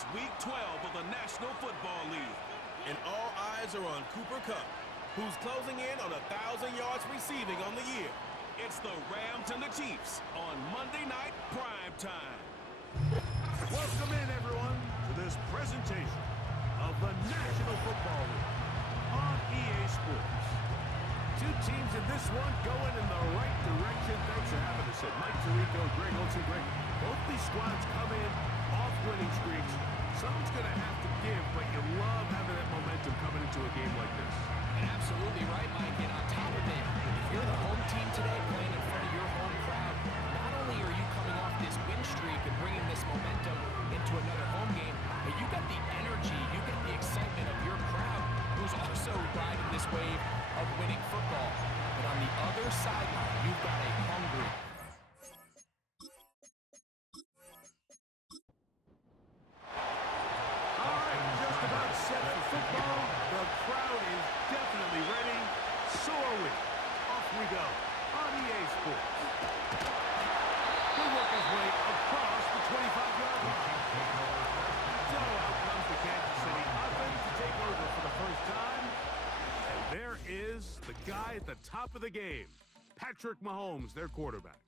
It's Week 12 of the National Football League. And all eyes are on Cooper Kupp, who's closing in on 1,000 yards receiving on the year. It's the Rams and the Chiefs on Monday Night Prime Time. Welcome in, everyone, to this presentation of the National Football League on EA Sports. Two teams in this one going in the right direction. Thanks for having us in. Mike Tirico, Greg Olsen. Greg, both these squads come in off winning streaks. Someone's going to have to give, but you love having that momentum coming into a game like this. Absolutely right, Mike. And on top of it, if you're the home team today playing in front of your home crowd, not only are you coming off this win streak and bringing this momentum into another home game, but you got the energy, you get the excitement of your crowd who's also riding this wave of winning football. But on the other sideline, you've got a hungry, football. The crowd is definitely ready. So are we. Off we go on EA Sports. He'll work his way across the 25-yard line. So out comes the Kansas City offense to take over for the first time. And there is the guy at the top of the game, Patrick Mahomes, their quarterback.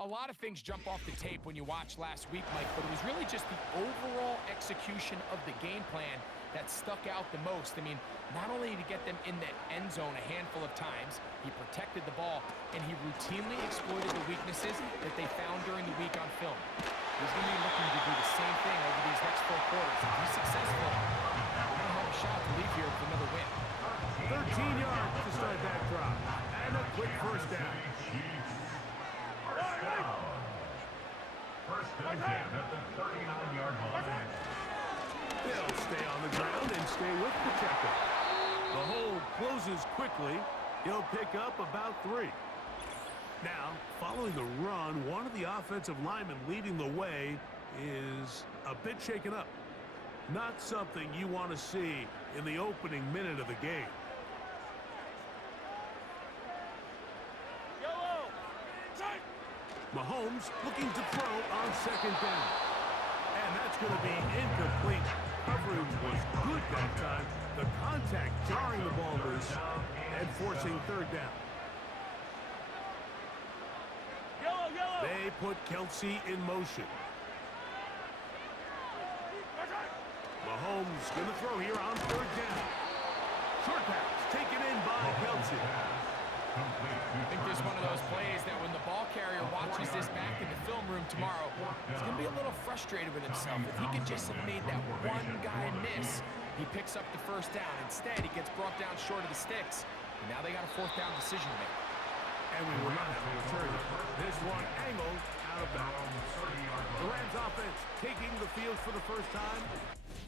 a lot of things jump off the tape when you watch last week, Mike, but it was really just the overall execution of the game plan that stuck out the most. I mean, not only did he get them in the end zone a handful of times, he protected the ball, and he routinely exploited the weaknesses that they found during the week on film. He's going to be looking to do the same thing over these next 4 quarters. If he's successful, we're going to have a shot to leave here with another win. 13 yards to start that drive, and a quick first down. First and 10 at the 39-yard line. They'll stay on the ground and stay with the checker. The hole closes quickly. He'll pick up about 3. Now, following the run, one of the offensive linemen leading the way is a bit shaken up. Not something you want to see in the opening minute of the game. Mahomes looking to throw on second down. And that's going to be incomplete. Coverage was good that time. The contact jarring the ball loose and forcing third down. They put Kelsey in motion. Mahomes going to throw here on third down. Short pass taken in by Kelsey. I think this is one of those plays that when the ball carrier watches this back in the film room tomorrow, he's going to be a little frustrated with himself. If he could just have made that one guy miss, he picks up the first down. Instead, he gets brought down short of the sticks, and now they got a 4th down decision to make. And we will not have a return. This one angled out of bounds. The Rams offense taking the field for the first time.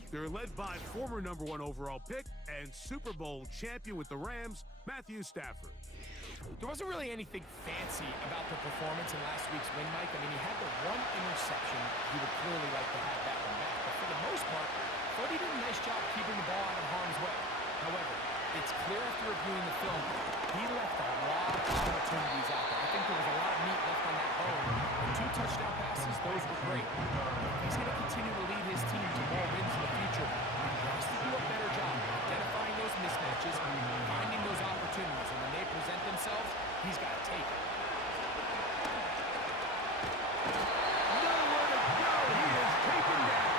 They're led by former #1 overall pick and Super Bowl champion with the Rams, Matthew Stafford. There wasn't really anything fancy about the performance in last week's win, Mike. I mean, he had the one interception. He would clearly like to have that one back. But for the most part, I thought he did a nice job keeping the ball out of harm's way. However, it's clear after reviewing the film, he left a lot of opportunities out there. I think there was a lot of meat left on that bone. The 2 touchdown passes, those were great. If he's going to continue to lead his team to more wins in the future, he has to do a better job identifying those mismatches, finding those opportunities, and when they present themselves, he's got to take it. Nowhere to go. He is taken down.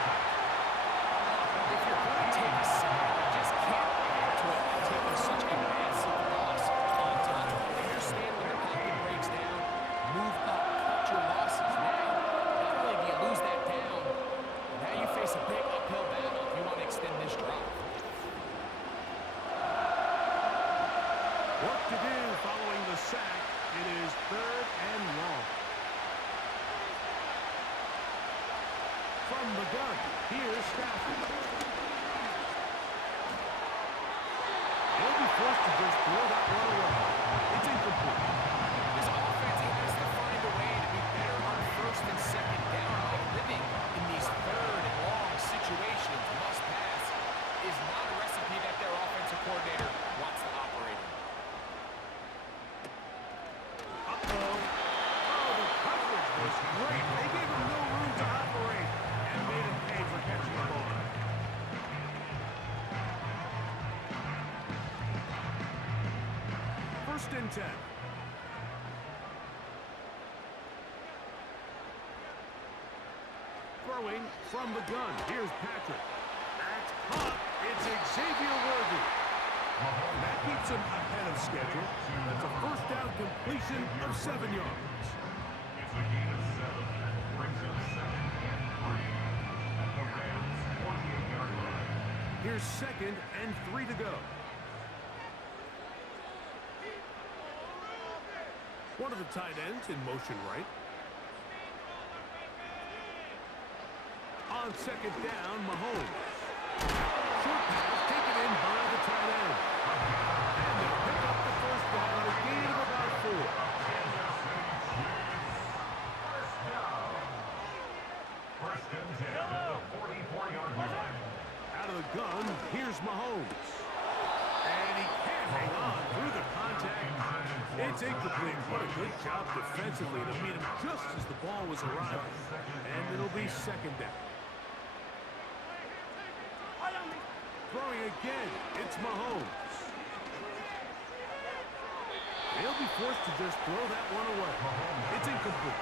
If you're going to take a sack, you just can't add to it by taking such a massive loss on top. Understand when the pocket breaks down, move up, cut your losses. Now, not only do you lose that down, but now you face a big uphill battle if you want to extend this drive. Work to do following the sack. It is 3rd and long. From the gun, here's Stafford. He'll be forced to just throw that one away. It's incomplete. This offense has to find a way to be better on 1st and 2nd down. Like living in these 3rd and long situations, must pass, is not a recipe that their offensive coordinator wants to operate in. Uh-oh. Oh, the coverage was great. They gave him no room to operate and made him pay for catching it. and 10. Throwing from the gun. Here's Patrick. That's caught. It's Xavier Worthy. That keeps him ahead of schedule. That's a first down completion of 7 yards. It's a gain of 7. Brings up 2nd and 3. At the Rams' 48-yard line. Here's 2nd and 3 to go. One of the tight ends in motion right. On 2nd down, Mahomes. Short pass taken in by the tight end. And they pick up the first down, a gain of about 4. First and 10 at the 44-yard line. Out of the gun, here's Mahomes. And he can't hang on through the contact. It's incomplete. What a good job defensively to meet him just as the ball was arriving. And it'll be 2nd down. Throwing again, it's Mahomes. They'll be forced to just throw that one away. It's incomplete.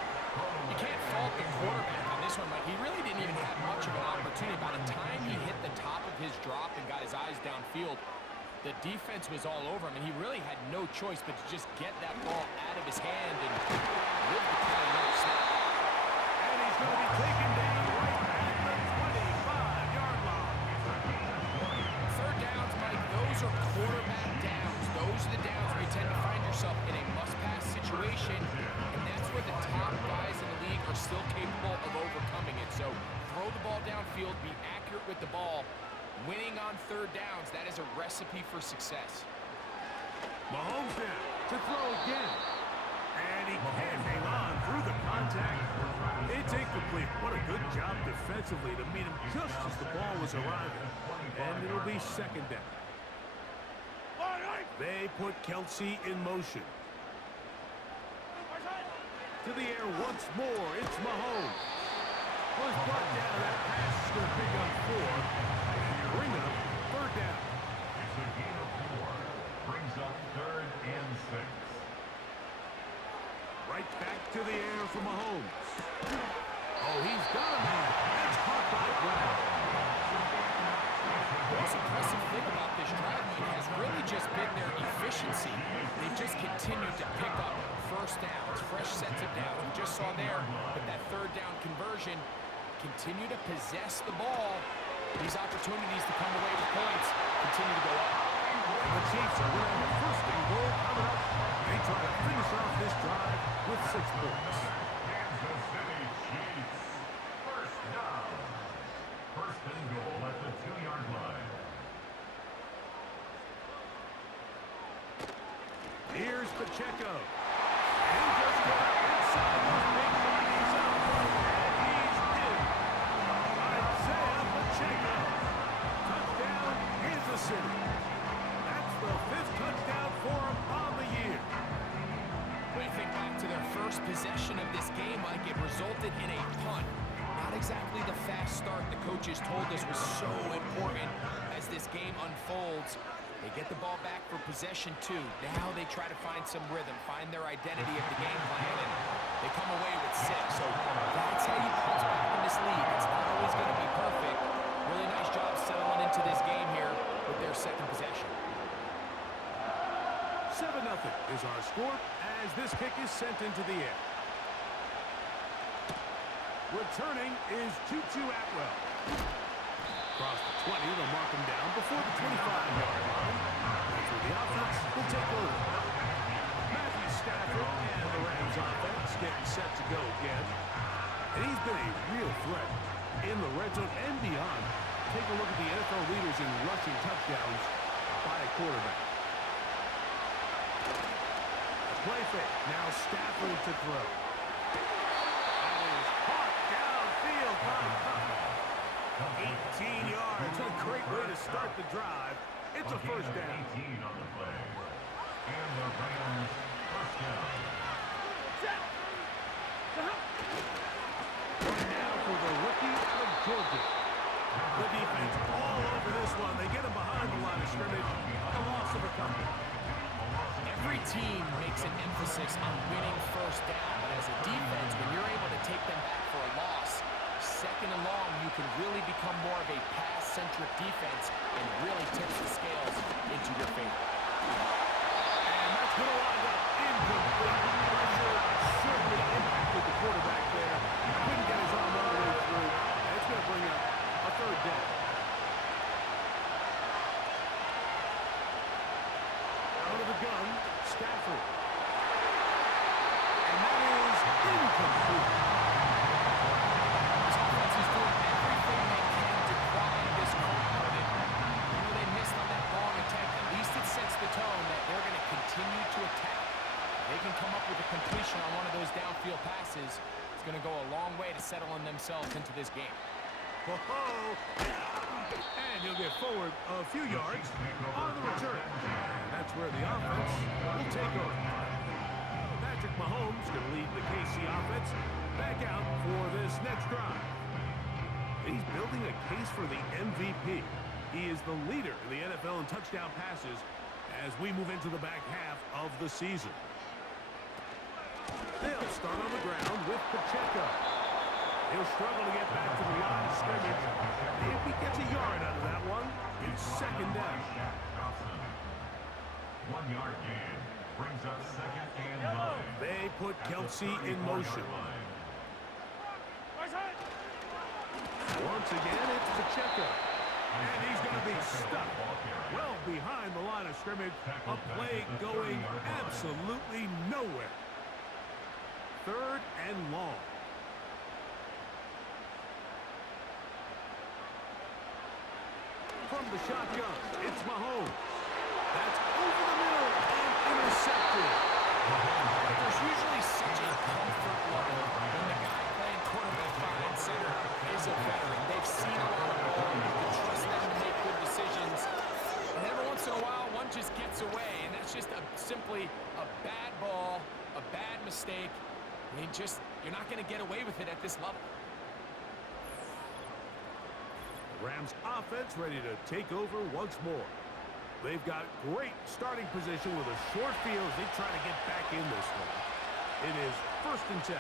You can't fault the quarterback on this one, Mike. He really didn't even have much of an opportunity. By the time he hit the top of his drop and got his eyes downfield, the defense was all over him, and he really had no choice but to just get that ball out of his hand and live to play another snap. And he's going to be taken down right at the 25-yard line. Third downs, Mike, those are quarterback downs. Those are the downs where you tend to find yourself in a must-pass situation, and that's where the top guys in the league are still capable of overcoming it. So throw the ball downfield, be accurate with the ball. Winning on third downs, that is a recipe for success. Mahomes down to throw again. And he can't hang on through the contact. It's incomplete. What a good job defensively to meet him just as the ball was arriving. And it'll be 2nd down. They put Kelsey in motion. To the air once more, it's Mahomes. Was brought down. That pass is going to pick up 4. Bring up 3rd down. It's a gain of 4. Brings up 3rd and 6. Right back to the air for Mahomes. Oh, he's got a man. That's caught by Brown. The most impressive thing about this drive, Mike, has really just been their efficiency. They've just continued to pick up first downs, fresh sets of downs. We just saw there with that third down conversion, continue to possess the ball. These opportunities to come away with points continue to go up. And the Chiefs are going to have a first and goal coming up. They try to finish off this drive with 6 points. Kansas City Chiefs. First down. First and goal at the 2-yard line. Here's Pacheco. And he just got inside those big bodies out front. And he's in. Isaiah Pacheco. Touchdown, Kansas City. That's the 5th touchdown for him on the year. When you think back to their first possession of this game, Mike, it resulted in a punt. Not exactly the fast start the coaches told us was so important as this game unfolds. They get the ball back for possession 2. Now they try to find some rhythm, find their identity of the game plan, and they come away with 6. So that's how you bounce back in this league. It's not always going to be perfect. Really nice job settling into this game here with their 2nd possession. 7-0 is our score as this kick is sent into the air. Returning is Tutu Atwell. Across the 20, they'll mark him down before the 25-yard line. That's where the offense will take over. Matthew Stafford and the Rams offense getting set to go again. And he's been a real threat in the red zone and beyond. Take a look at the NFL leaders in rushing touchdowns by a quarterback. Play fake. Now Stafford to throw. That is caught downfield by Cobb. 18 yards. A great way to start the drive. It's a first down. 18 on the play. And the Rams first down. Now for the rookie out of Georgia. The defense all over this one. They get him behind the line of scrimmage. A loss of a couple. Every Every team makes an emphasis on winning first down, but as a defense, when you're able to take them back for a loss, second and long, you can really become more of a pass-centric defense and really tips the scales into your favor. And that's going to wind up incomplete. Pressure certainly impacted the quarterback there. Couldn't get his arm all the way through. And it's going to bring up a third down. Out of the gun, Stafford. And that is incomplete. This offense is doing everything they can to quiet this crowd. And you know they missed on that long attack. At least it sets the tone that they're going to continue to attack. They can come up with a completion on one of those downfield passes. It's going to go a long way to settling themselves into this game. Ho-ho! And he'll get forward a few yards on the return. That's where the offense will take over. Patrick Mahomes going to lead the KC offense back out for this next drive. He's building a case for the MVP. He is the leader in the NFL in touchdown passes as we move into the back half of the season. They'll start on the ground with Pacheco. He'll struggle to get back to the line of scrimmage. If he gets a yard out of that one, it's second down. 1 yard gain brings up second and 9. They put Kelsey in motion. Once again, it's Pacheco. And he's going to be stuck well behind the line of scrimmage. A play going absolutely nowhere. Third and long. From the shotgun, it's Mahomes. That's over the middle and intercepted. There's usually such a comfort level when the guy playing quarterback behind center is a veteran. They've seen a lot of ball. You can trust them to make good decisions. And every once in a while, one just gets away, and that's just simply a bad ball, a bad mistake. I mean, you're not going to get away with it at this level. Rams offense ready to take over once more. They've got great starting position with a short field as they try to get back in this one. It is 1st and 10.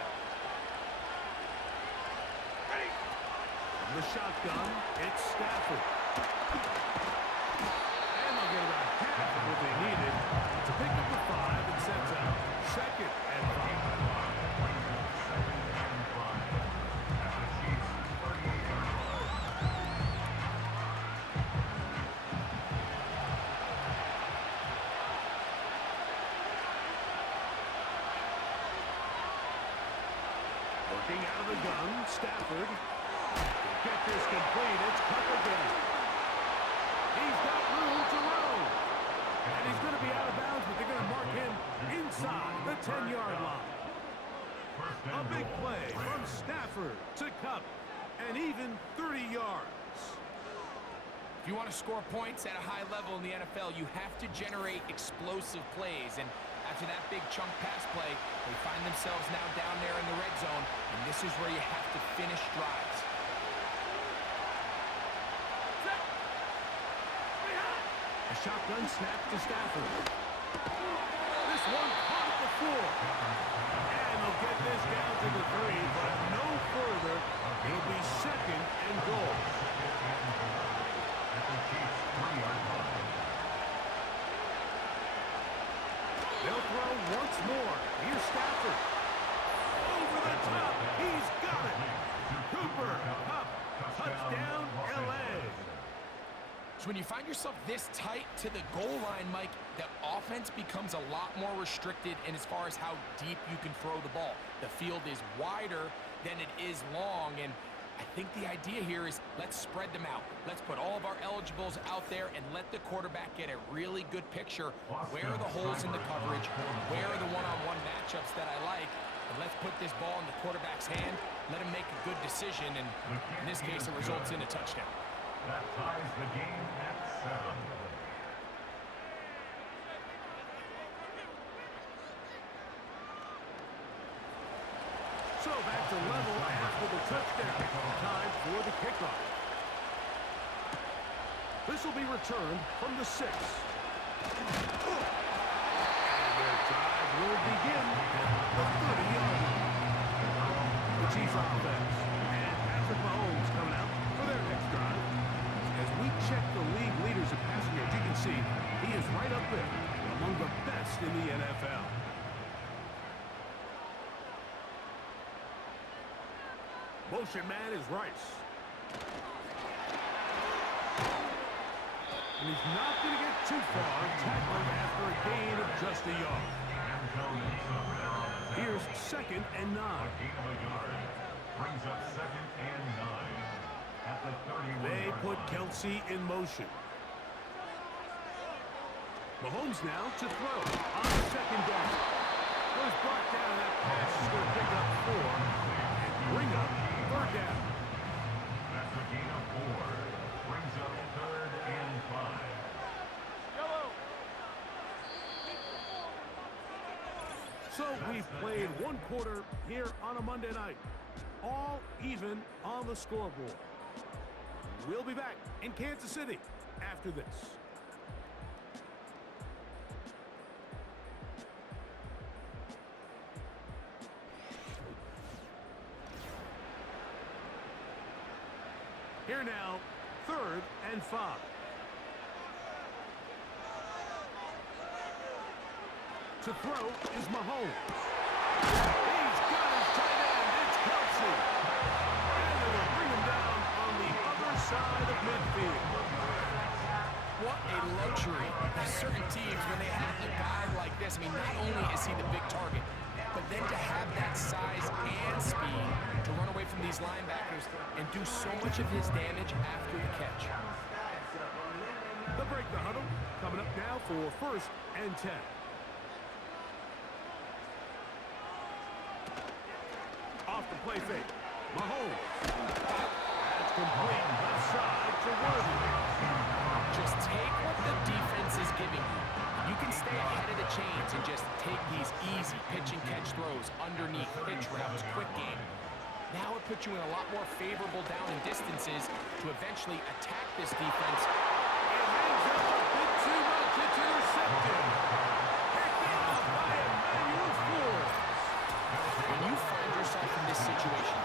From the shotgun, it's Stafford. And they'll get about half of what they needed to pick up the 5 and sets out second and 5. Working out of the gun, Stafford. Get this complete, it's Cup again. He's got room to roam. And he's going to be out of bounds, but they're going to mark him inside the 10-yard line. A big play from Stafford to Cup, and even 30 yards. If you want to score points at a high level in the NFL, you have to generate explosive plays. And after that big chunk pass play, they find themselves now down there in the red zone, and this is where you have to finish drives. A shotgun snap to Stafford. This one caught at the 4. And they'll get this down to the 3, but no further. It'll be second and goal. They'll throw once more. Here's Stafford. Over the top. He's got it. Cooper Kupp. Touchdown, L.A. So when you find yourself this tight to the goal line, Mike, the offense becomes a lot more restricted in as far as how deep you can throw the ball. The field is wider than it is long, and I think the idea here is let's spread them out. Let's put all of our eligibles out there and let the quarterback get a really good picture. Where are the holes in the coverage? Where are the one-on-one matchups that I like? And let's put this ball in the quarterback's hand, let him make a good decision, and in this case, it results in a touchdown. That ties the game at 7. So back to level after the touchdown. Time for the kickoff. This will be returned from the 6. And they're will begin at the 30-yard line. The Chiefs offense and Patrick Mahomes coming out for their next drive. As we check the league leaders in passing yards, you can see he is right up there among the best in the NFL. Motion man is Rice. And he's not going to get too far, tackling after a gain of just a yard. Here's 2nd and 9. Brings up 2nd and 9 at the 31. They put Kelsey in motion. Mahomes now to throw on 2nd down. Was brought down. That pass is going to pick up 4 and bring up 3rd down. That's a gain of 4. Brings up 3rd and 5. So we've played one quarter here on a Monday night. All even on the scoreboard. We'll be back in Kansas City after this. Here now, 3rd and 5. To throw is Mahomes. He's got his tight end. It's Kelsey. And they will bring him down on the other side of midfield. What a luxury. Certain teams, when they have a guy like this, I mean, not only is he the big target, but then to have that size and speed to run away from these linebackers and do so much of his damage after the catch. They'll break the huddle. Coming up now for 1st and 10. Off the play fake. Mahomes. That's complete. Left side to Worthy. Just take what the defense is giving you. You can stay ahead of the chains and just take these easy pitch and catch throws underneath pitch routes, quick game. Now it puts you in a lot more favorable down and distances to eventually attack this defense. It hangs up a bit too much. It's intercepted. Picked off by Emmanuel Ford. When you find yourself in this situation,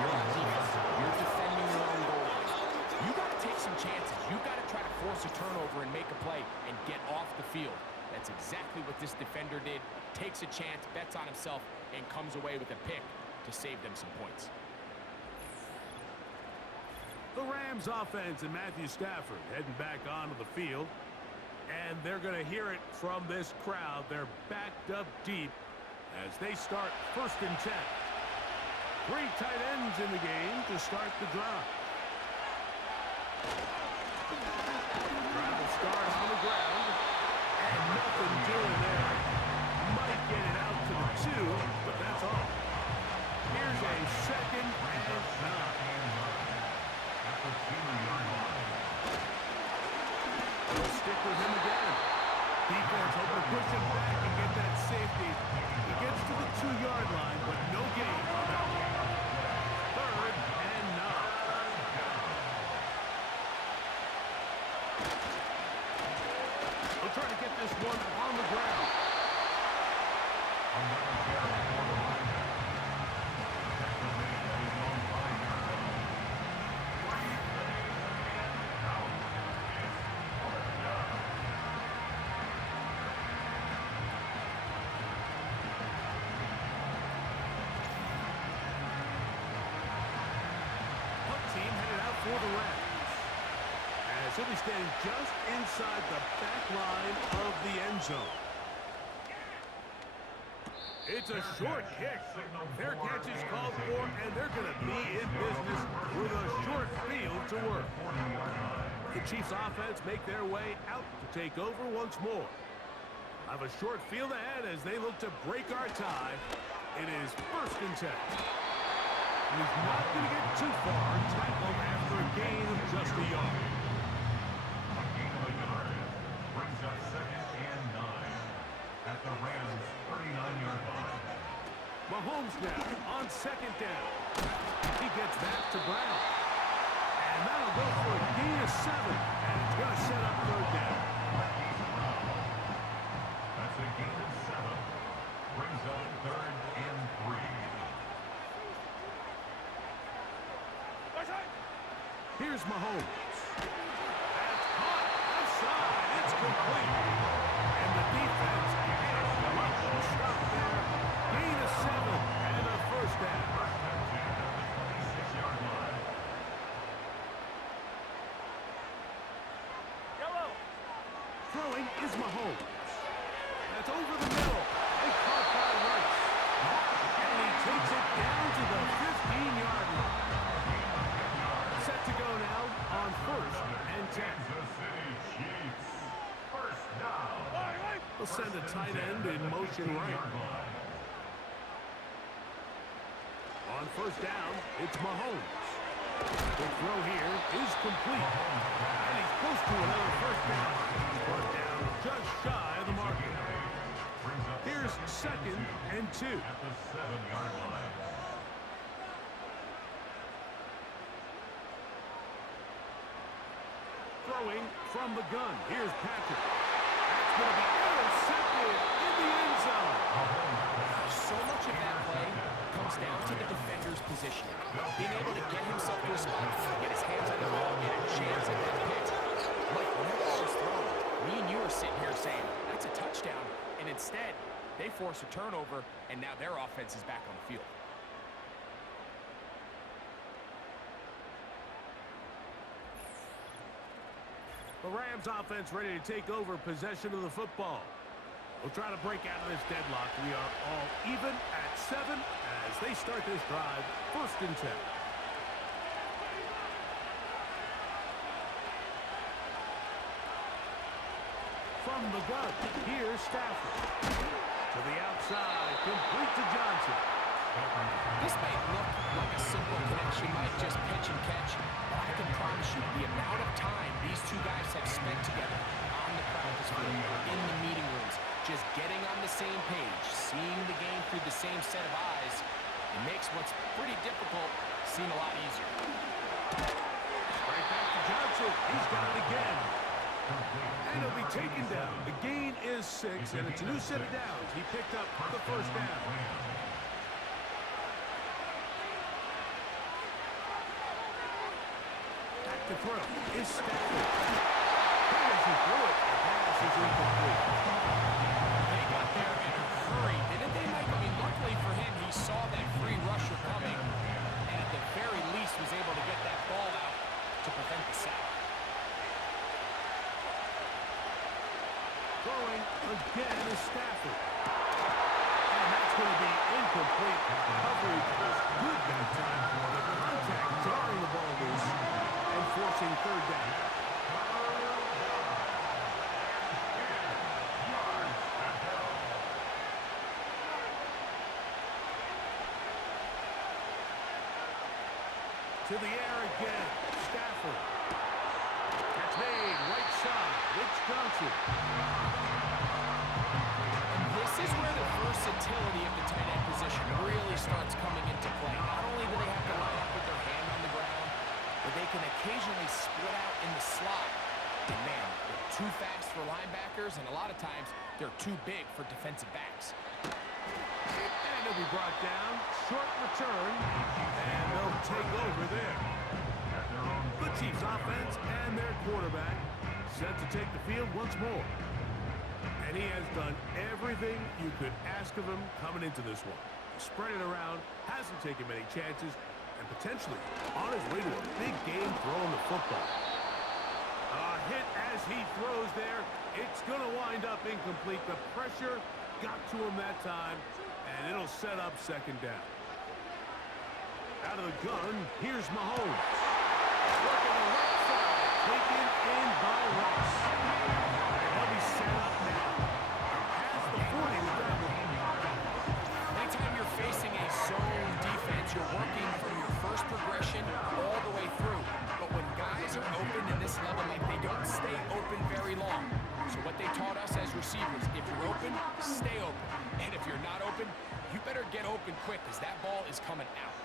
you're on defense, you're defending your own goal line. You got to take some chances. You got to try to force a turnover and make a play and get off the field. That's exactly what this defender did. Takes a chance, bets on himself, and comes away with a pick to save them some points. The Rams offense and Matthew Stafford heading back onto the field. And they're going to hear it from this crowd. They're backed up deep as they start 1st and 10. 3 tight ends in the game to start the drive. Travel start on the ground. And nothing doing there. Might get it out to the 2, but that's all. Here's a 2nd and 9. We'll stick with him again. Defense hoping to push him back and get that safety. He gets to the 2-yard line, but no gain on that one. 3rd and 9. We'll try to get this one on the ground. For the Rams, as he'll be standing just inside the back line of the end zone. It's a short kick. Fair catch is called for, and they're going to be in business with a short field to work. The Chiefs offense make their way out to take over once more. Have a short field ahead as they look to break our tie. It is 1st and 10. He's not going to get too far, tackled after a gain of just a yard. A gain of a yard brings up 2nd and 9 at the Rams' 39-yard line. Mahomes now on 2nd down. He gets that to Brown. And that'll go for a gain of 7. And it's going to set up 3rd down. That's a gain of 7. Here's Mahomes. That's caught. Outside. It's complete. And the defense has come up with a stop there. Gain of 7 and a first down. Throwing is Mahomes. That's over the middle. And caught by Rice. And he takes it down to the 15-yard line. Set to go now on 1st and 10. We'll send a tight end in motion right. On 1st down, it's Mahomes. The throw here is complete. And he's close to another first down. Brought down just shy of the marker. Here's 2nd and 2. At the 7-yard line. Throwing from the gun. Here's Patrick. That's going to be intercepted in the end zone. So much of that play comes down to the defender's position. Being able to get himself to a spot, get his hands on the ball, get a chance at that pitch. Mike, when that ball is thrown, me and you are sitting here saying, that's a touchdown. And instead, they force a turnover, and now their offense is back on the field. The Rams offense ready to take over possession of the football. We'll try to break out of this deadlock. We are all even at 7 as they start this drive, 1st and 10. From the gun, here's Stafford. To the outside, complete to Johnson. This may look like a simple connection, Mike, just pitch and catch, but I can promise you the amount of time these two guys have spent together on the practice field, in the meeting rooms, just getting on the same page, seeing the game through the same set of eyes, it makes what's pretty difficult seem a lot easier. Right back to Johnson. He's got it again. And he'll be taken down. The gain is 6, and it's a new set of downs. He picked up the first down. Back to throw is Stafford. As he threw it, the pass is incomplete. They got there in a hurry, didn't they, Mike? I mean, luckily for him, he saw that free rusher coming, and at the very least was able to get that ball out to prevent the sack. Throwing again is Stafford. And that's going to be incomplete. Coverage was good that time. The contact jarring the ball loose and forcing 3rd down. To the air again. Stafford. Catch made. Right side. It's Johnson. This is where the versatility of the tight end position really starts coming into play. Not only do they have to line up with their hand on the ground, but they can occasionally split out in the slot. And man, they're too fast for linebackers, and a lot of times they're too big for defensive backs. And he'll be brought down. Short return. And they'll take over there. The Chiefs offense and their quarterback set to take the field once more. And he has done everything you could ask of him coming into this one. Spread it around, hasn't taken many chances, and potentially on his way to a big game throwing the football. A hit as he throws there. It's going to wind up incomplete. The pressure got to him that time, and it'll set up 2nd down. Out of the gun, here's Mahomes. Working the right side, taken in by Rice. And he'll be set up now. Past the 40 with that one. Anytime you're facing a zone defense, you're working from your first progression all the way through. But when guys are open in this level, like they don't stay open very long. So what they taught us as receivers, if you're open, stay open. And if you're not open, you better get open quick because that ball is coming out.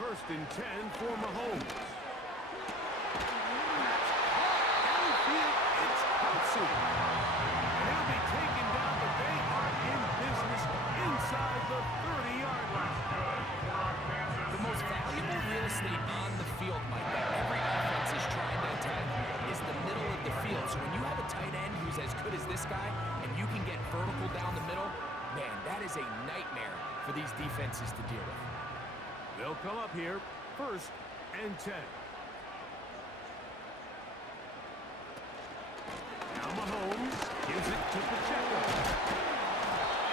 1st and 10 for Mahomes. That's caught downfield. It's Kelsey. And he'll be taken down, but they are in business inside the 30-yard line. is a nightmare for these defenses to deal with. They'll come up here, 1st and 10. Now Mahomes gives it to Pacheco.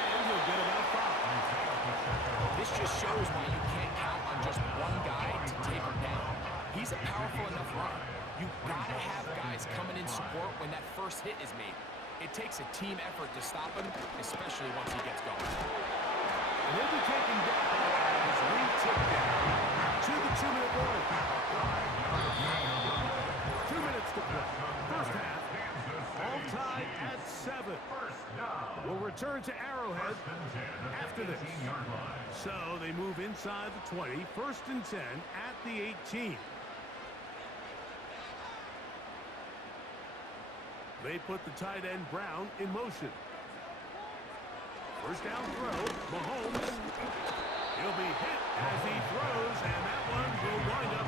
And he'll get about 5. This just shows why you can't count on just one guy to take him down. He's a powerful enough runner. You've got to have guys coming in support when that first hit is made. It takes a team effort to stop him, especially once he gets going. And he'll be taken down as we tick down to the 2-minute warning. 2 minutes to play. First half, all tied at 7. We'll return to Arrowhead after this. So they move inside the 20, 1st and 10 at the 18. They put the tight end Brown in motion. First down throw, Mahomes. He'll be hit as he throws, and that one will wind up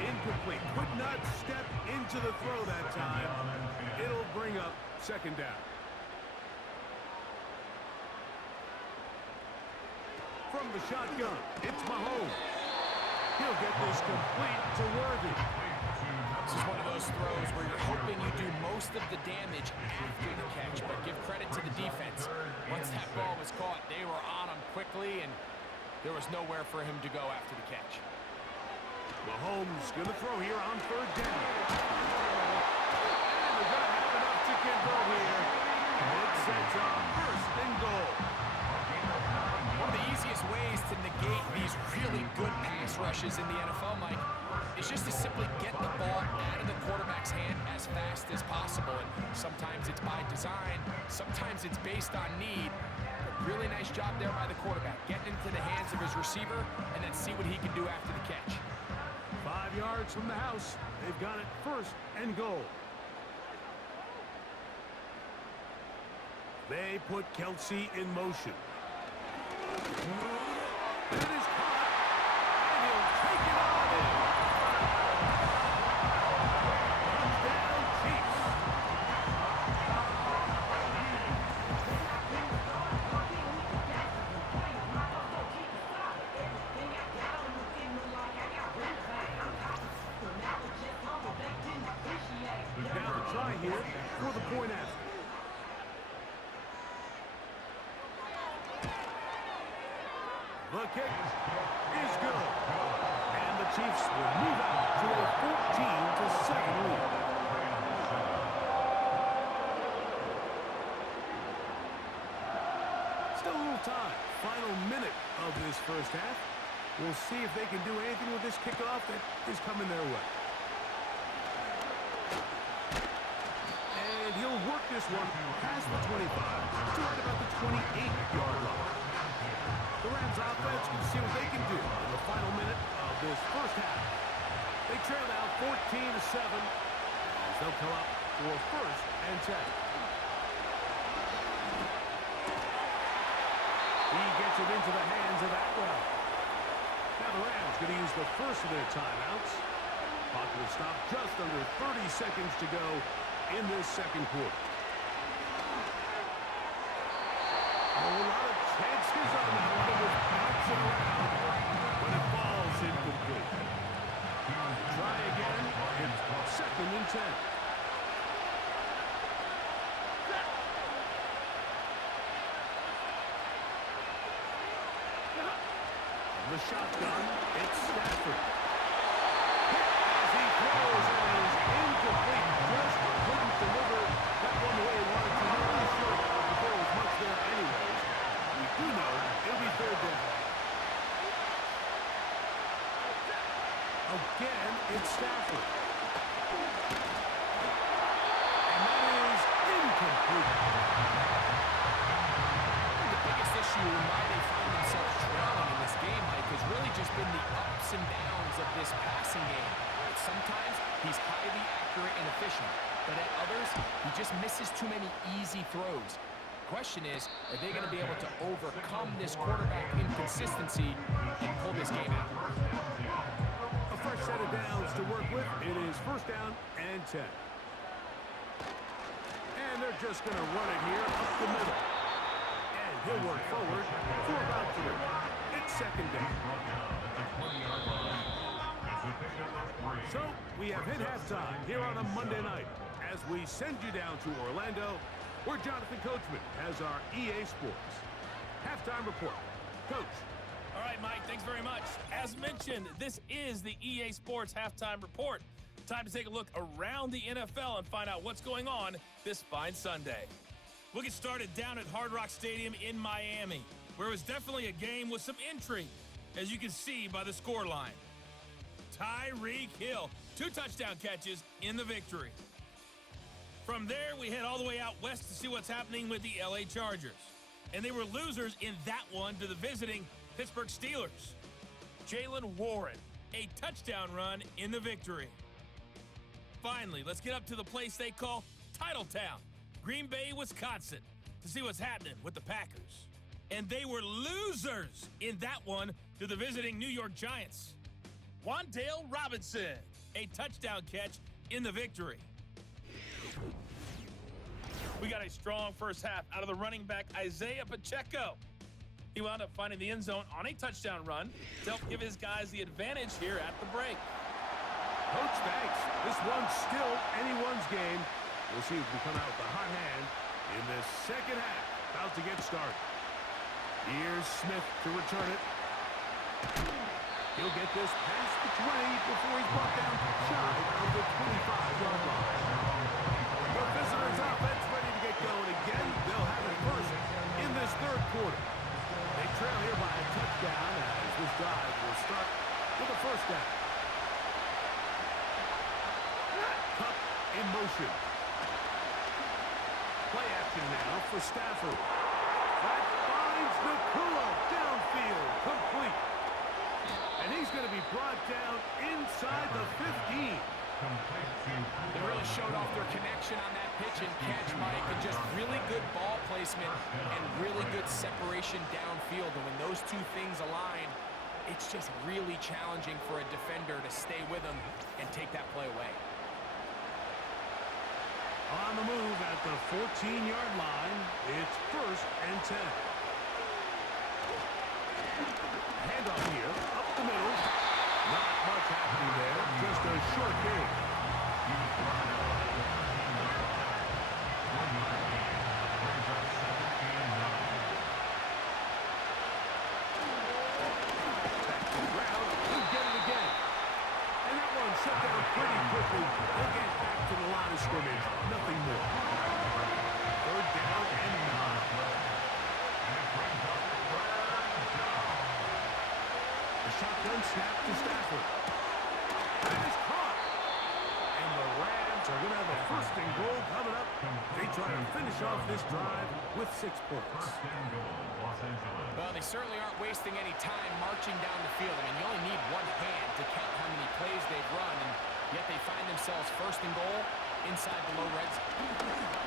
incomplete. Could not step into the throw that time. It'll bring up 2nd down. From the shotgun, it's Mahomes. He'll get this complete to Worthy. This is one of those throws where you're hoping you do most of the damage after the catch, but give credit to the defense. Once that ball was caught, they were on him quickly, and there was nowhere for him to go after the catch. Mahomes going to throw here on 3rd down. And they're going to have enough to convert here. It sets up 1st and goal. One of the easiest ways to negate these really good pass rushes in the NFL, Mike, is just to simply get the ball out of the quarterback's hand as fast as possible. And sometimes it's by design, sometimes it's based on need. But really nice job there by the quarterback, getting into the hands of his receiver and then see what he can do after the catch. 5 yards from the house. They've got it 1st and goal. They put Kelsey in motion. And it is caught. And he'll take it on in. Touchdown, Chiefs. Now the try here for the point after. The kick is good. And the Chiefs will move out to a 14-7 lead. Still a little time. Final minute of this first half. We'll see if they can do anything with this kickoff that is coming their way. And he'll work this one past the 25 to right about the 28-yard line. The Rams offense can see what they can do in the final minute of this first half. They trail out 14-7 as they'll come up for 1st and 10. He gets it into the hands of Atwell. Now the Rams going to use the first of their timeouts. Clock will stop just under 30 seconds to go in this 2nd quarter. A lot of chances on that one. It was bouncing around when it falls incomplete. Try again. It's 2nd and 10. From the shotgun, it's Stafford. Hit as he throws and is incomplete. Just couldn't deliver that one the way he wanted to. Not really sure if there was much there anyways. We do know it'll be 3rd down. Again, it's Stafford. And that is incomplete. The biggest issue in why they find themselves trailing in this game, Mike, has really just been the ups and downs of this passing game. Sometimes he's highly accurate and efficient, but at others, he just misses too many easy throws. Question is, are they going to be able to overcome this quarterback inconsistency and pull this game out? A fresh set of downs to work with. It is 1st down and 10. And they're just going to run it here up the middle. And He'll work forward for about 3. It's second down. So, we have hit halftime here on a Monday night as we send you down to Orlando, where Jonathan Coachman has our EA Sports halftime report. Coach. All right, Mike, thanks very much. As mentioned, this is the EA Sports halftime report. Time to take a look around the NFL and find out what's going on this fine Sunday. We'll get started down at Hard Rock Stadium in Miami, where it was definitely a game with some intrigue, as you can see by the scoreline. Tyreek Hill, 2 touchdown catches in the victory. From there, we head all the way out west to see what's happening with the LA Chargers. And they were losers in that one to the visiting Pittsburgh Steelers. Jalen Warren, a touchdown run in the victory. Finally, let's get up to the place they call Titletown, Green Bay, Wisconsin, to see what's happening with the Packers. And they were losers in that one to the visiting New York Giants. Wan'Dale Robinson, a touchdown catch in the victory. We got a strong first half out of the running back Isaiah Pacheco. He wound up finding the end zone on a touchdown run to help give his guys the advantage here at the break. Coach, thanks. This one's still anyone's game. We'll see if we come out with a hot hand in this second half. About to get started. Here's Smith to return it. He'll get this past the 20 before he's brought down shy of the 25-yard line. The visitors' offense ready to get going again. They'll have it first in this third quarter. They trail here by a touchdown as this drive will start with a first down. Cup in motion. Play action now for Stafford. That finds Nakua downfield, complete. And he's going to be brought down inside the 15. They really showed off their connection on that pitch and catch, Mike, and just really good ball placement and really good separation downfield. And when those two things align, it's just really challenging for a defender to stay with them and take that play away. On the move at the 14-yard line, it's 1st and 10. Handoff here, up the middle. Not much happening there, just a short game. Back to the ground, he'll get it again. And that one shut down pretty quickly. They'll get back to the line of scrimmage, nothing more. 3rd down and 9. The shotgun snap to Stafford. That is caught. And the Rams are going to have a 1st and goal coming up. They try to finish off this drive with 6 points. Well, they certainly aren't wasting any time marching down the field. I mean, you only need one hand to count how many plays they've run, and yet they find themselves 1st and goal inside the low red zone.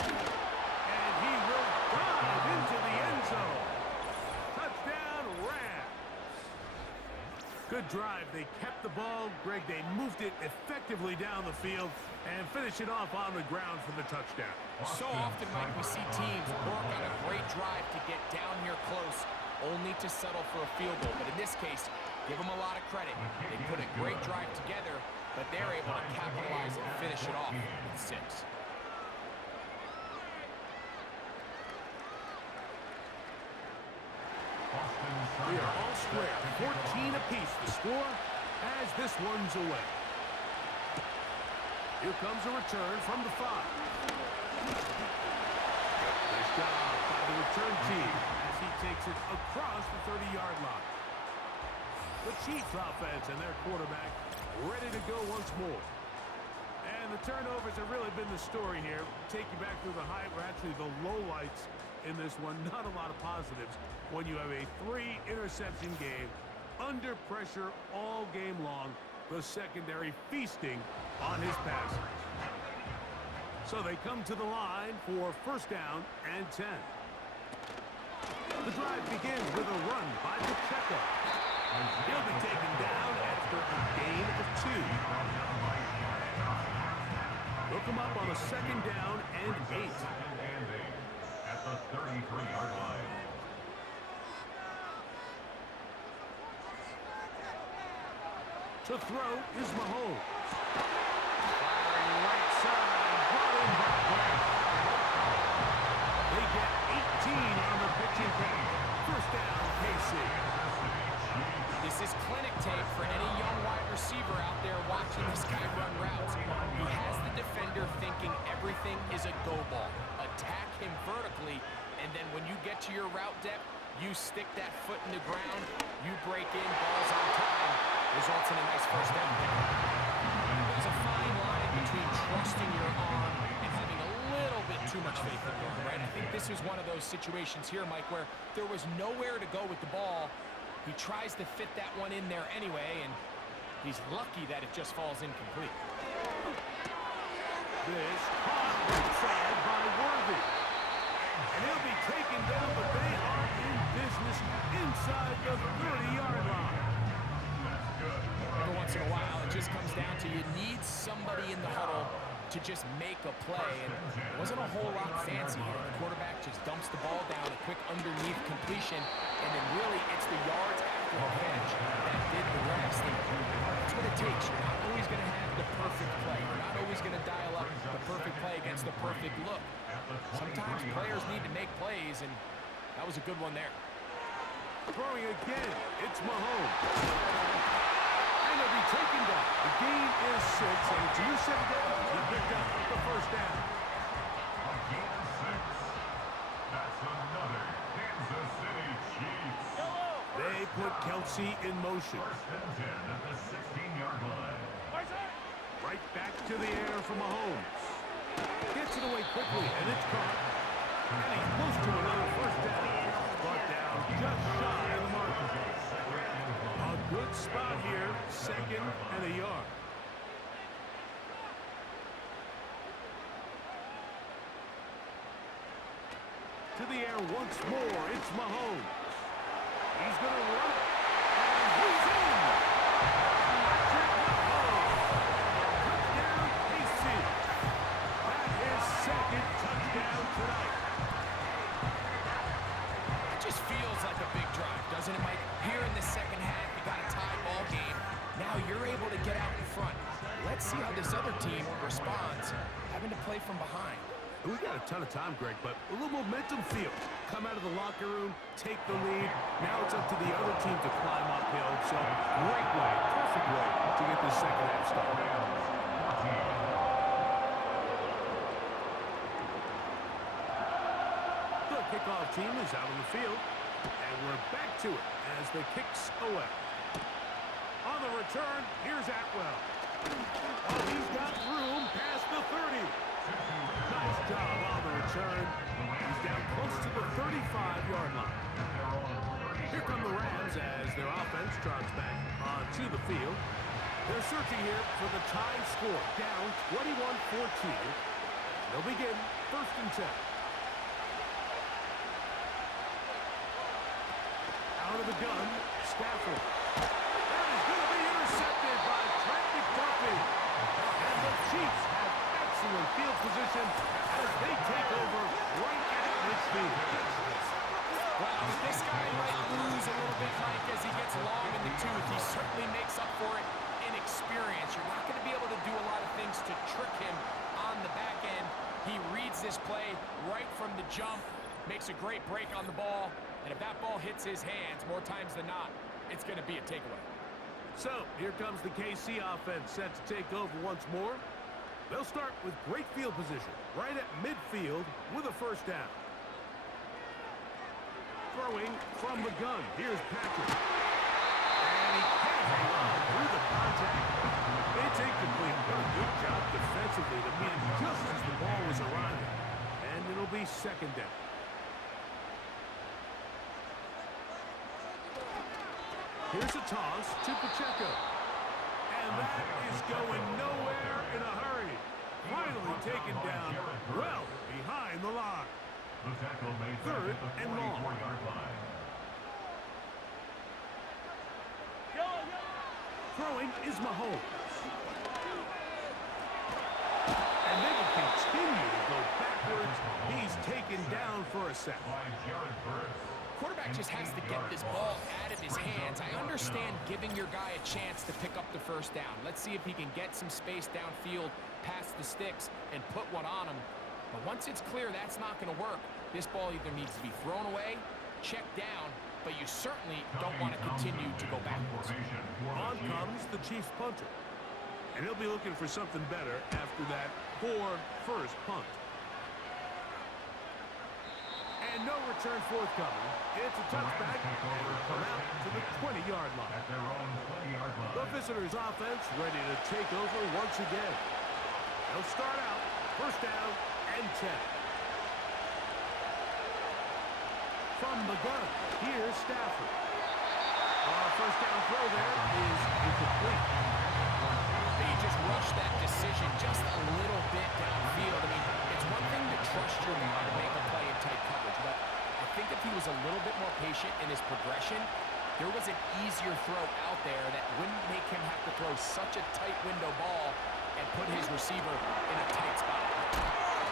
And he will dive into the end zone. Touchdown, Rams. Good drive. They kept the ball. Greg, they moved it effectively down the field and finished it off on the ground for the touchdown. So often, Mike, we see teams work on a great drive to get down here close, only to settle for a field goal. But in this case, give them a lot of credit. They put a great drive together, but they're able to capitalize and finish it off with 6. We are all square. 14 apiece the score as this one's away. Here comes a return from the 5. Nice job by the return team as he takes it across the 30-yard line. The Chiefs offense and their quarterback ready to go once more. And the turnovers have really been the story here. Take you back through the high, or actually the lowlights in this one. Not a lot of positives when you have a 3-interception game under pressure all game long. The secondary feasting on his passes. So they come to the line for 1st down and 10. The drive begins with a run by Pacheco. He'll be taken down after a gain of 2. They'll come up on a 2nd down and 8. At the 33-yard line. To throw is Mahomes. Firing right side. Brought in by West. They get 18 on the pitching count. First down, KC. This is clinic tape for any young wide receiver out there watching this guy run routes. He has the defender thinking everything is a go ball. Attack him vertically, and then when you get to your route depth, you stick that foot in the ground, you break in, balls on time, results in a nice first down. There's a fine line between trusting your arm and having a little bit too much faith in your arm, right? I think this is one of those situations here, Mike, where there was nowhere to go with the ball. He tries to fit that one in there anyway, and he's lucky that it just falls incomplete. This caught inside by Worthy. And he'll be taken down, but they are in business inside the 30-yard line. Every once in a while, it just comes down to you need somebody in the huddle to just make a play, and it wasn't a whole lot fancy here. The quarterback just dumps the ball down, a quick underneath completion, and then really it's the yards after the catch that did the rest. And that's what it takes. You're not always going to have the perfect play. You're not always going to dial up the perfect play against the perfect look. Sometimes players need to make plays, and that was a good one there. Throwing again, it's Mahomes. And he'll be taken down. The gain is 6, and it's a new set of downs. He picked up the first down. A gain of 6. That's another Kansas City Chiefs. They put Kelsey in motion. First and 10 at the 16-yard line. Right back to the air for Mahomes. Gets it away quickly, and it's caught. And he's close to another first down. Brought down just shy of the mark. A good spot here, 2nd and a yard. To the air once more, it's Mahomes. He's going to run it, and he's in. Patrick Mahomes. Touchdown, KC. That is 2nd touchdown tonight. It just feels like a big drive, doesn't it, Mike? Here in the second half, you got a tie ball game. Now you're able to get out in front. Let's see how this other team responds, having to play from behind. We got a ton of time, Greg, but a little momentum feel. Come out of the locker room, take the lead. Now it's up to the other team to climb uphill. So great way, perfect way to get this second half started. The kickoff team is out on the field. And we're back to it as the kicks away. On the return, here's Atwell. Oh, he's got room past the 30. Nice job on the return. He's down close to the 35-yard line. Here come the Rams as their offense trots back onto the field. They're searching here for the tie score. Down 21-14. They'll begin 1st and 10. Out of the gun, Stafford. That is going to be intercepted by Trent McDuffie. And the Chiefs have excellent field position as they take over right at midfield. Well, this guy might lose a little bit, Mike, as he gets long in the tooth. He certainly makes up for it in experience. You're not going to be able to do a lot of things to trick him on the back end. He reads this play right from the jump, makes a great break on the ball, and if that ball hits his hands more times than not, it's going to be a takeaway. So, here comes the KC offense set to take over once more. They'll start with great field position right at midfield with a first down. Throwing from the gun. Here's Patrick. And he can't hang on through the contact. It's incomplete, but a good job defensively to meet him just as the ball was arriving. And it'll be 2nd down. Here's a toss to Pacheco. And that is going nowhere in a hurry. Finally taken down well behind the line. The tackle made 3rd back at and the long. 44-yard line. Throwing is Mahomes. And they will continue to go backwards. He's taken down for a sack. By Jared Burks. quarterback just has to get this ball out of his hands. I understand giving your guy a chance to pick up the first down. Let's see if he can get some space downfield past the sticks and put one on him. But once it's clear that's not going to work, this ball either needs to be thrown away, checked down, but you certainly don't want to continue to go backwards. On comes the Chiefs punter. And he'll be looking for something better after that poor first punt. And no return forthcoming. It's a touchback, and it'll come out to the 20-yard line. At their own 20-yard line. The visitors' offense ready to take over once again. They'll start out first down and 10. From the gun, here's Stafford. First down throw there is incomplete. He just rushed that decision just a little bit downfield. I mean, it's one thing to trust your guy to make a play in tight coverage, but I think if he was a little bit more patient in his progression, there was an easier throw out there that wouldn't make him have to throw such a tight window ball and put his receiver in a tight spot.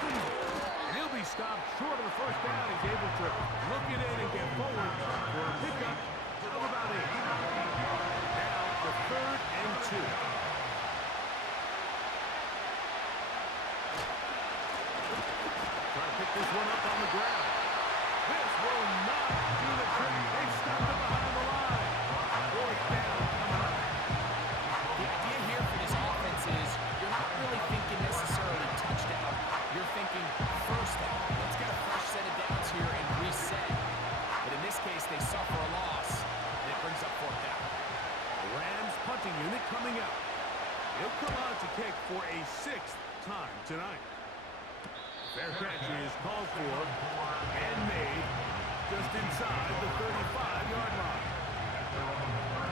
And he'll be stopped short of the first down. He's able to look it in and get forward for a pickup of about 8. Now the 3rd and 2. Pick this one up on the ground. This will not do the trick. They stopped it behind the line. 4th down coming up. The idea here for this offense is you're not really thinking necessarily touchdown. You're thinking first down. Let's get a fresh set of downs here and reset. But in this case, they suffer a loss, and it brings up 4th down. The Rams punting unit coming out. He'll come out to kick for a 6th time tonight. Fair catch is called for and made just inside the 35-yard line.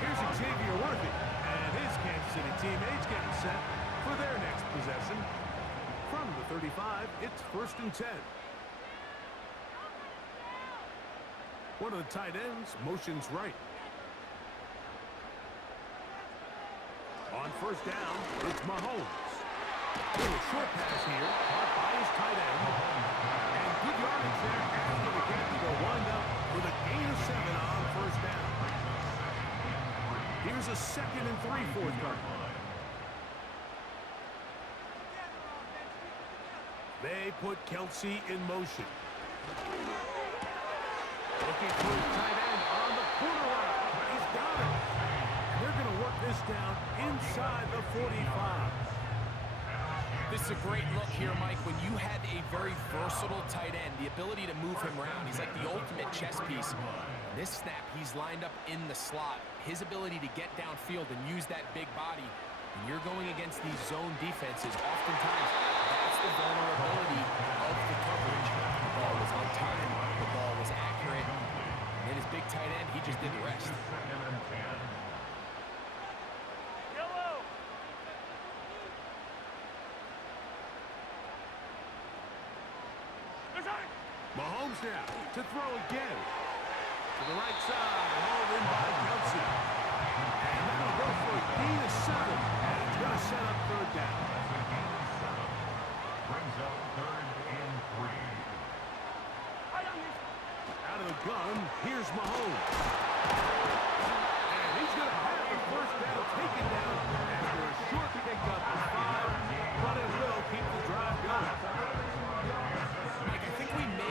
Here's Xavier Worthy and his Kansas City teammates getting set for their next possession. From the 35, it's 1st and 10. One of the tight ends motions right. On first down, it's Mahomes. A little short pass here, caught by his tight end. And good yardage there after the catch. They'll wind up with a gain of 7 on first down. Here's a 2nd and 3 forthcoming. They put Kelsey in motion. Looking for his tight end on the corner route. He's got it. And they're going to work this down inside the 45. This is a great look here, Mike, when you had a very versatile tight end, the ability to move him around. He's like the ultimate chess piece. This snap, he's lined up in the slot. His ability to get downfield and use that big body. When you're going against these zone defenses, oftentimes that's the vulnerability of the coverage. The ball was on time, the ball was accurate, and then his big tight end, he just did the rest. Mahomes now to throw again. To the right side, hauled in by Kelsey. And that'll go for a gain of 7. And it's going to set up 3rd down. Brings up 3rd and 3. Out of the gun, here's Mahomes. And he's going to have the first down taken down after a short pickup of 5. But it will keep the drive going.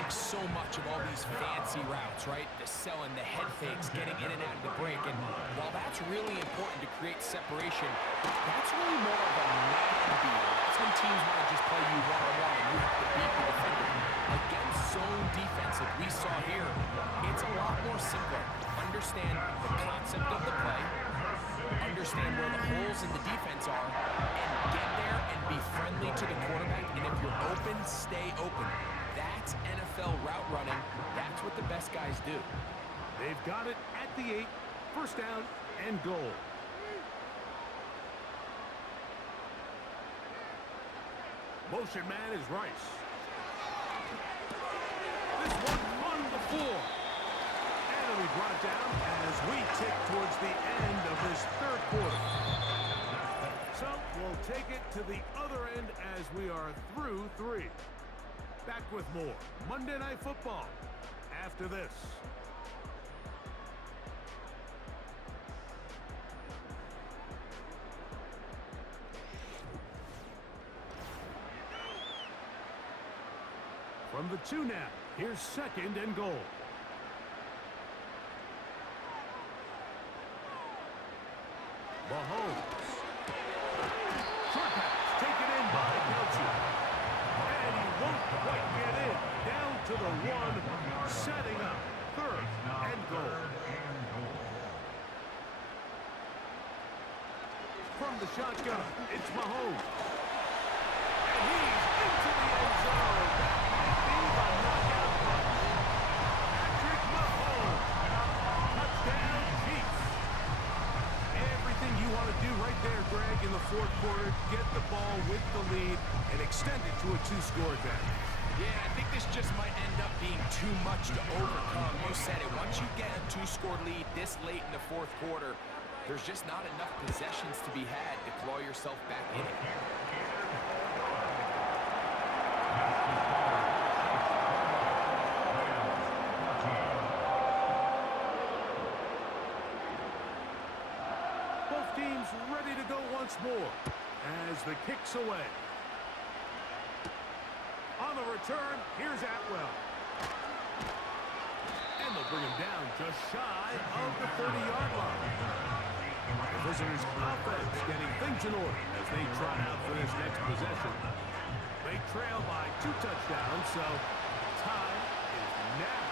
So much of all these fancy routes, right? The selling, the head fakes, getting in and out of the break. And while that's really important to create separation, that's really more of a man beater. That's when teams want to just play you one-on-one and you have to beat the defender. Against zone defense like we saw here, it's a lot more simpler. Understand the concept of the play, understand where the holes in the defense are, and get there and be friendly to the quarterback. And if you're open, stay open. That's NFL route running. That's what the best guys do. They've got it at the 8. First down and goal. Motion man is Rice. This one on the floor. And it'll be brought down as we tick towards the end of this 3rd quarter. So we'll take it to the other end as we are through 3. Back with more Monday Night Football after this. from the 2 now. Here's 2nd and goal. Mahomes. Short pass taken in by Kelsey. And he won't quite get in. Down to the 1, setting up 3rd and goal. From the shotgun, it's Mahomes. And he's into the end zone. That might be the knockout punch. Patrick Mahomes. Touchdown, Chiefs. Everything you want to do right there, Greg, in the 4th quarter. Get the ball with the lead and extend it to a 2-score advantage. Yeah, I think this just might end up being too much to overcome. You said it. Once you get a 2-score lead this late in the 4th quarter, there's just not enough possessions to be had to claw yourself back in it. Both teams ready to go once more as the kick's away. On the return, here's Atwell. And they'll bring him down just shy of the 30-yard line. The visitors' offense getting things in order as they trot out for this next possession. They trail by 2 touchdowns, so time is now.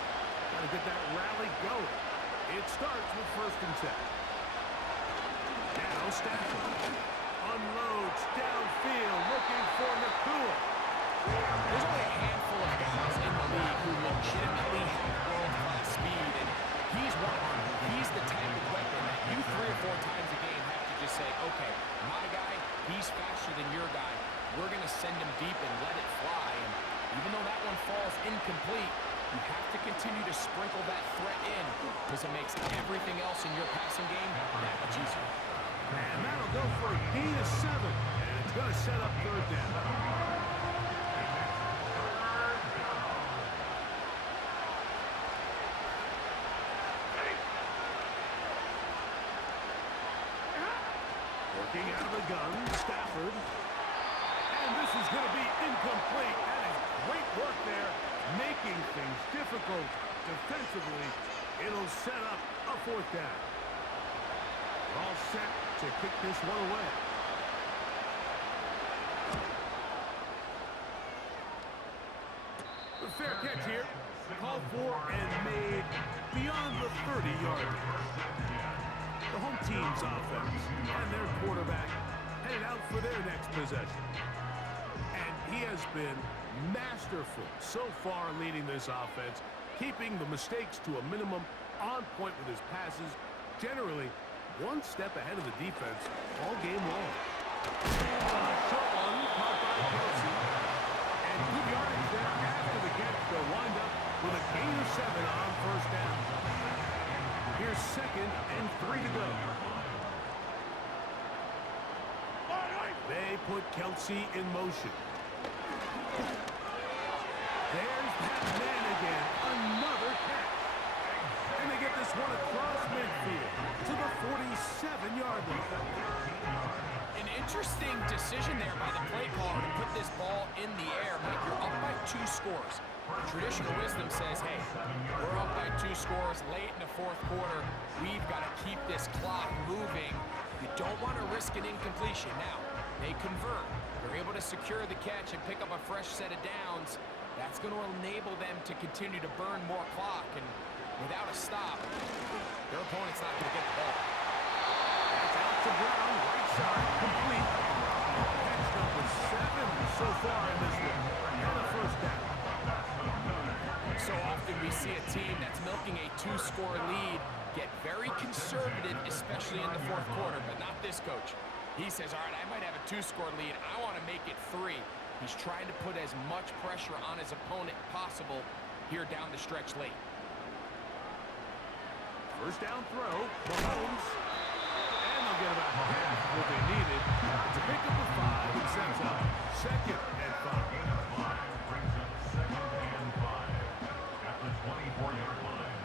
Got to get that rally going. It starts with 1st and 10. Now Stafford unloads downfield looking for Nakua. There's only a handful of guys in the league who legitimately have world-class speed, and he's one of them. He's the type of weapon that you 3 or 4 times a game have to just say, okay, my guy, he's faster than your guy. We're going to send him deep and let it fly. And even though that one falls incomplete, you have to continue to sprinkle that threat in because it makes everything else in your passing game that much easier. And that'll go for a gain of 7, and it's going to set up 3rd down. Working out of the gun, Stafford. And this is going to be incomplete. That is great work there, making things difficult defensively. It'll set up a 4th down. All set to kick this one away. The fair catch here. Called for and made beyond the 30-yard line. The home team's offense and their quarterback headed out for their next possession. And he has been masterful so far leading this offense, keeping the mistakes to a minimum, on point with his passes, generally one step ahead of the defense all game long. Short one caught by Kelsey. And good yardage there after the catch. They'll wind up with a gain of 7 on 1st down. Here's 2nd and 3 to go. They put Kelsey in motion. There's that man again. Another catch. And they get this one across midfield to the 47-yard line. An interesting decision there by the play caller to put this ball in the air. Mike, you're up by 2 scores. Traditional wisdom says, hey, we're up by 2 scores late in the 4th quarter. We've got to keep this clock moving. You don't want to risk an incompletion. Now, they convert. They're able to secure the catch and pick up a fresh set of downs. That's going to enable them to continue to burn more clock. And without a stop, their opponent's not going to get the ball. That's out to Brown, right side, complete. Catch number 7 so far in this one. And a 1st down. So often we see a team that's milking a 2-score lead get very conservative, especially in the 4th quarter, but not this coach. He says, all right, I might have a 2-score lead. I want to make it 3. He's trying to put as much pressure on his opponent possible here down the stretch late. 1st down throw, Mahomes. And they'll get about half what they needed to pick up the 5 and sets up 2nd and 5. Brings up 2nd and 5 at the 24-yard line.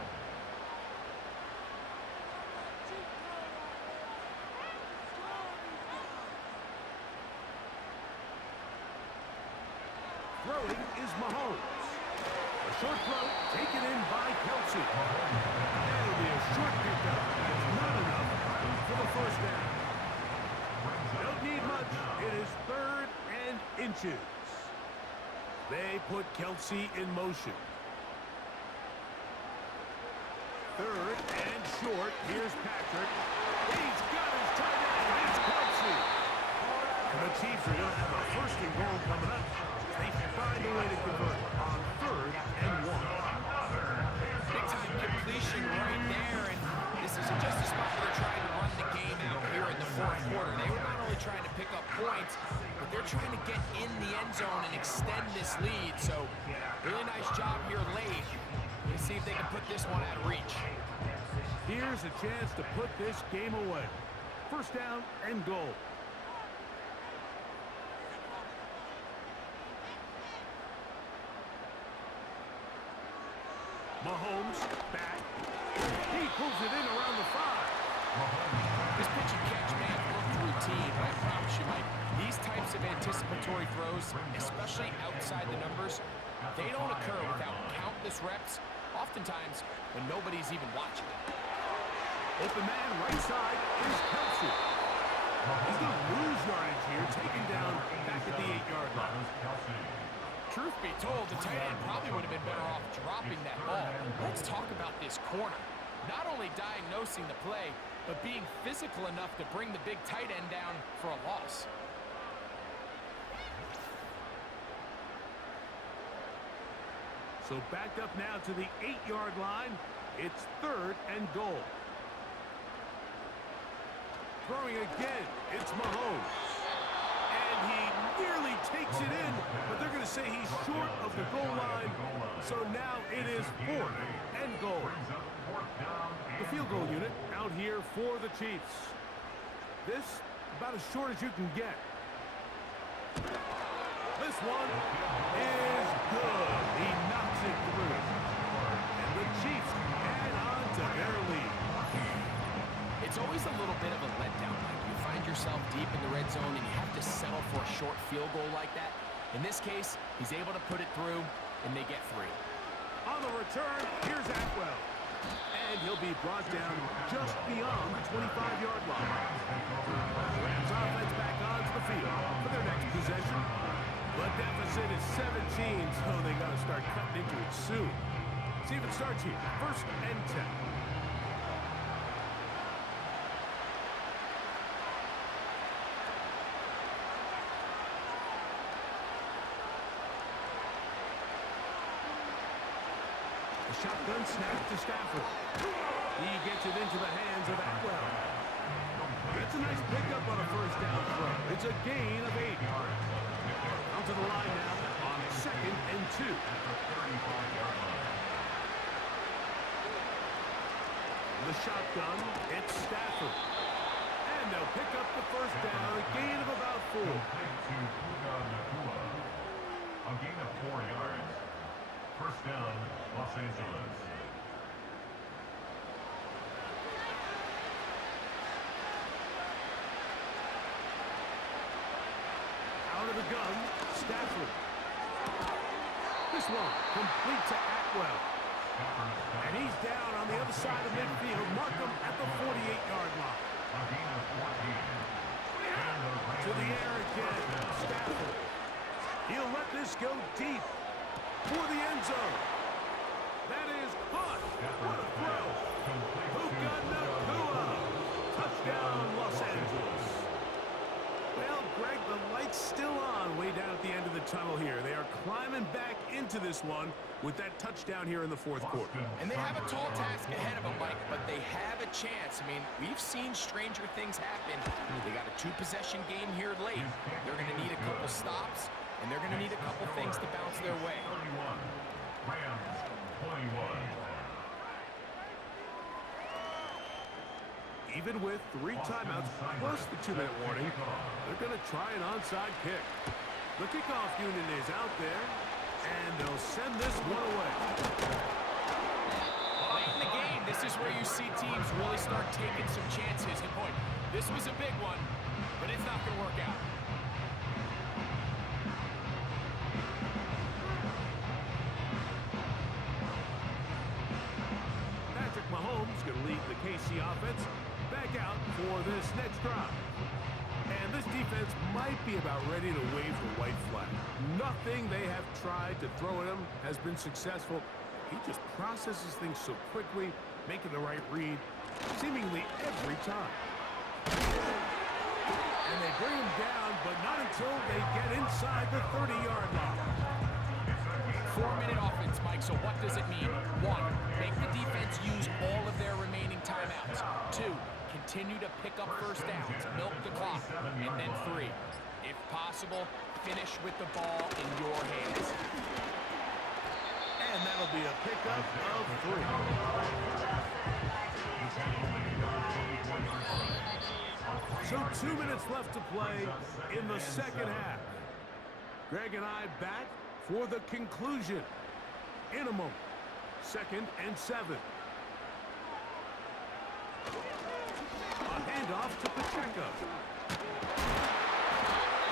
Throwing is Mahomes. short throw taken in by Kelsey. That'll be a short pickup. That's not enough for the first down. Don't need much. It is 3rd and inches. They put Kelsey in motion. 3rd and short. Here's Patrick. He's got his tight end. It's Kelsey. And the Chiefs are going to have a 1st and goal coming up. They find a way to convert on 3rd and 1. Big-time completion right there, and this isn't just a spot where they're trying to run the game out here in the 4th quarter. They were not only trying to pick up points, but they're trying to get in the end zone and extend this lead. So, really nice job here late. Let's see if they can put this one out of reach. Here's a chance to put this game away. 1st down and goal. Mahomes back. He pulls it in around the 5. This pitch and catch may have looked routine, but I promise you, Mike, these types of anticipatory throws, especially outside the numbers, they don't occur without countless reps, oftentimes when nobody's even watching. Open man right side is Kelsey. He's going to lose yardage here, taken down back at the 8-yard line. Truth be told, the tight end probably would have been better off dropping that ball. Let's talk about this corner. Not only diagnosing the play, but being physical enough to bring the big tight end down for a loss. So backed up now to the 8-yard line. It's 3rd and goal. Throwing again, it's Mahomes. And he nearly takes it in, but they're going to say he's short of the goal line. So now it is 4th and goal. The field goal unit out here for the Chiefs. This about as short as you can get. This one is good. He knocks it through. And the Chiefs add on to their lead. It's always a little bit of a letdown. Like you find yourself deep in the red zone and you have to settle for a short field goal like that. In this case, he's able to put it through, and they get 3. On the return, here's Atwell. And he'll be brought down just beyond the 25-yard line. Rams offense back onto the field for their next possession. The deficit is 17, so they got to start cutting into it soon. See if it starts here. 1st and 10. Shotgun snap to Stafford. He gets it into the hands of Atwell. That's a nice pickup on a 1st down throw. It's a gain of 8. Out to the line now on 2nd and 2. The shotgun, it's Stafford. And they'll pick up the 1st down, a gain of about 4. A gain of 4 yards. 1st down, Los Angeles. Out of the gun, Stafford. This one complete to Atwell. And he's down on the other side of midfield. Mark him at the 48-yard line. A gain of 14. To the air again, Stafford. He'll let this go deep for the end zone. That is caught. What a throw. Puka Nacua. Touchdown, Los Angeles. Well, Greg, the light's still on way down at the end of the tunnel here. They are climbing back into this one with that touchdown here in the 4th quarter. And they have a tall task ahead of them, Mike, but they have a chance. I mean, we've seen stranger things happen. They got a 2-possession game here late. They're going to need a couple stops, and they're going to need a couple things to bounce their way. 31. Rams 21. Even with 3 timeouts plus the 2-minute warning, they're going to try an onside kick. The kickoff unit is out there, and they'll send this one away. Late in the game, this is where you see teams really start taking some chances. And boy, this was a big one, but it's not going to work out. for this next drive. And this defense might be about ready to wave the white flag. Nothing they have tried to throw at him has been successful. He just processes things so quickly, making the right read, seemingly every time. And they bring him down, but not until they get inside the 30-yard line. 4-minute offense, Mike, so what does it mean? 1, make the defense use all of their remaining timeouts. 2, continue to pick up first downs, milk the clock. And then 3, if possible, finish with the ball in your hands. And that'll be a pickup of 3. So 2 minutes left to play in the second half. Greg and I back for the conclusion in a moment. 2nd and 7. A handoff to Pacheco.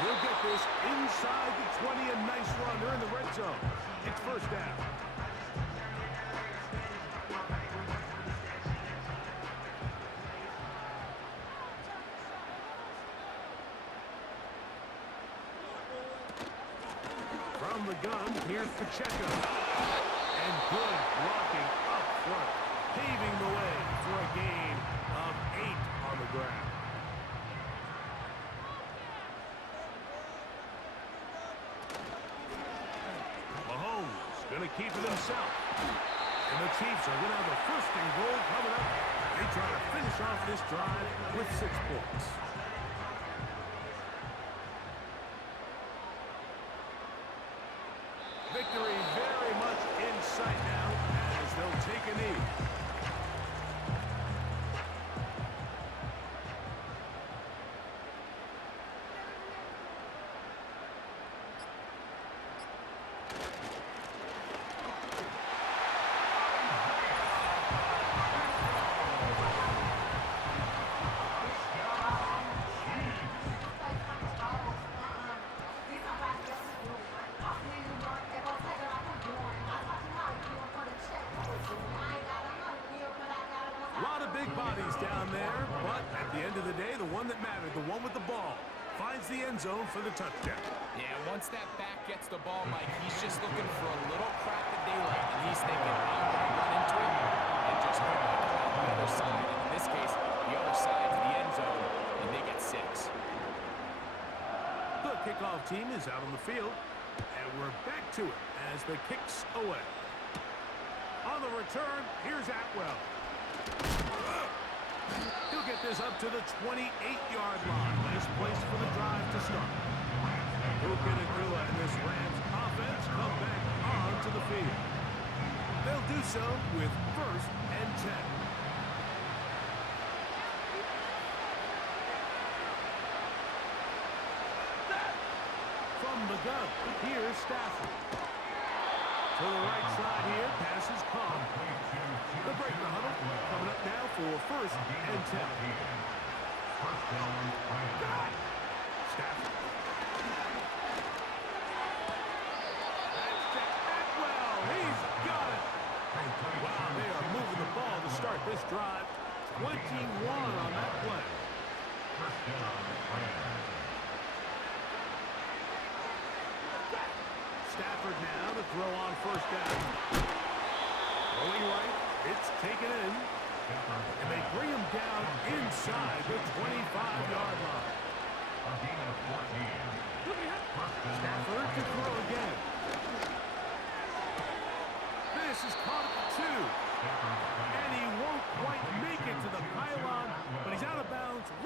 He'll get this inside the 20, a nice run. They're in the red zone. It's first down. From the gun, here's Pacheco. And good blocking up front, paving the way for a gain of 8 on the ground. Mahomes going to keep it himself. And the Chiefs are going to have a 1st and goal coming up. They try to finish off this drive with 6 points. Victory very much in sight now as they'll take a knee. Big bodies down there, but at the end of the day, the one that mattered, the one with the ball, finds the end zone for the touchdown. Yeah, once that back gets the ball, Mike, he's just looking for a little crack of daylight, and he's thinking, I'm going to run into it and just come out the other side. And in this case, the other side to the end zone, and they get 6. The kickoff team is out on the field, and we're back to it as the kick's away. On the return, here's Atwell. He'll get this up to the 28-yard line. Nice place for the drive to start. Who can Agula and this Rams offense come back onto the field? They'll do so with 1st and 10. From the gun, here's Stafford. To the right side here, pass is caught. The break the huddle coming up now for 1st and 10. Stafford. That's to Atwell. He's got it. Wow, they are moving the ball to start this drive. 21 on that play. Stafford now to throw on 1st down. Throwing right, it's taken in. And they bring him down inside the 25-yard line. Stafford to throw again. This is caught at the 2. And he won't quite make it to the pylon, but he's out of bounds.